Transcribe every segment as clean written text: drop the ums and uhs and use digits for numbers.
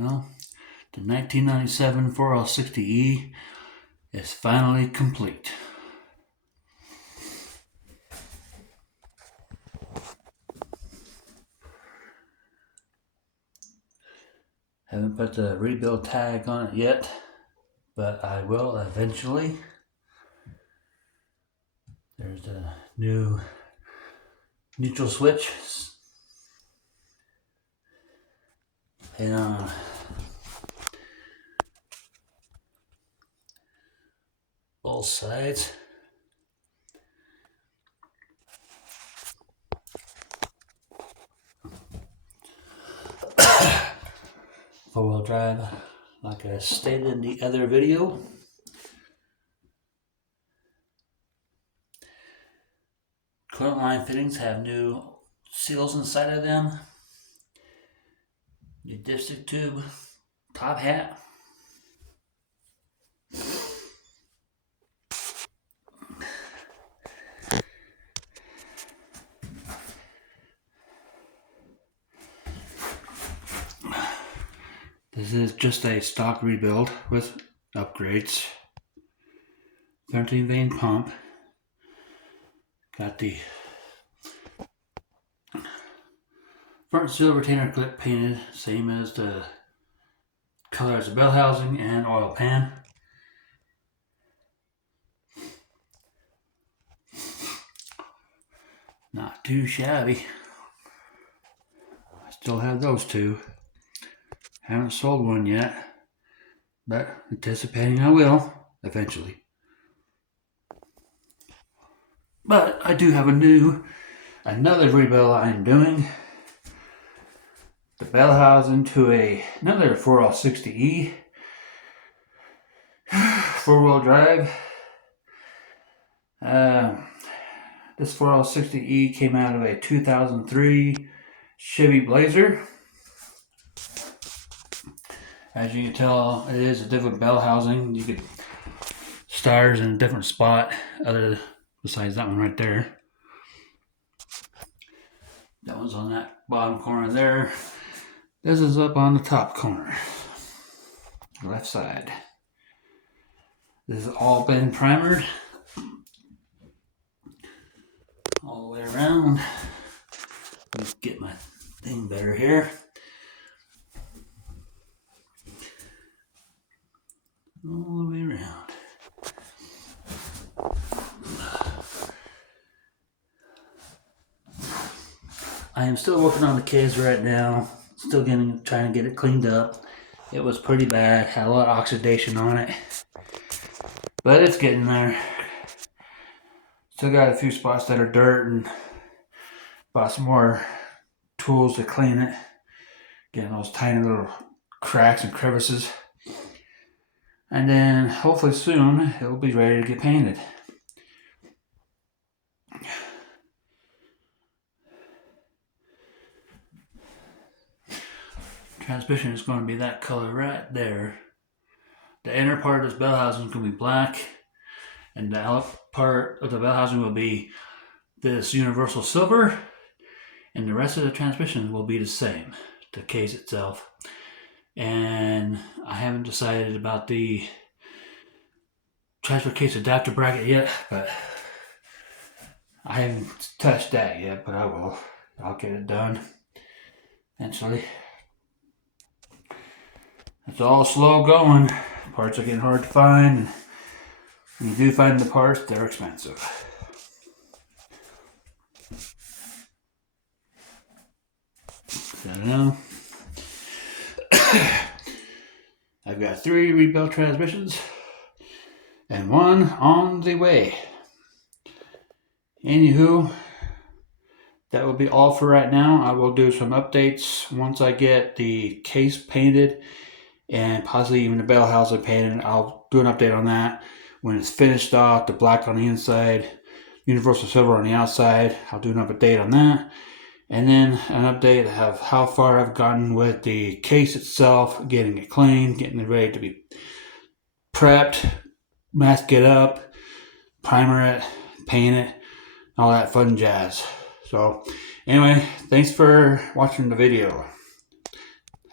Well, the 1997 4L60E is finally complete. Haven't put the rebuild tag on it yet, but I will eventually. There's the new neutral switch. And both sides. Four-wheel drive, like I stated in the other video. Current line fittings have new seals inside of them. New dipstick tube, top hat. This is just a stock rebuild with upgrades. 13 vein pump. Got the front seal retainer clip painted, same as the color as the bell housing and oil pan. Not too shabby. I still have those two. Haven't sold one yet, but anticipating I will eventually. But I do have another rebuild I'm doing. The bell housing to another 4L60E 4-wheel drive. This 4L60E came out of a 2003 Chevy Blazer. As you can tell, it is a different bell housing. You could stars in a different spot besides that one right there. That one's on that bottom corner there. This is up on the top corner, left side. This has all been primered all the way around. Let's get my thing better here. All the way around. I am still working on the case right now. Still trying to get it cleaned up. It was pretty bad. Had a lot of oxidation on it. But it's getting there. Still got a few spots that are dirt and bought some more tools to clean it. Getting those tiny little cracks and crevices. And then hopefully soon it will be ready to get painted. Transmission is going to be that color right there. The inner part of this bell housing is going to be black, and the outer part of the bell housing will be this universal silver, and the rest of the transmission will be the same, the case itself. And I haven't decided about the transfer case adapter bracket yet, but I haven't touched that yet, but I will. I'll get it done eventually. It's all slow going. Parts are getting hard to find. When you do find the parts, they're expensive. I don't know. I've got 3 rebuilt transmissions and 1 on the way. Anywho, that will be all for right now. I will do some updates once I get the case painted and possibly even the bell housing painted. I'll do an update on that when it's finished off, the black on the inside, universal silver on the outside. I'll do an update on that. And then an update of how far I've gotten with the case itself, getting it clean, getting it ready to be prepped, mask it up, primer it, paint it, all that fun jazz. So anyway, thanks for watching the video.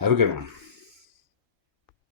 Have a good one.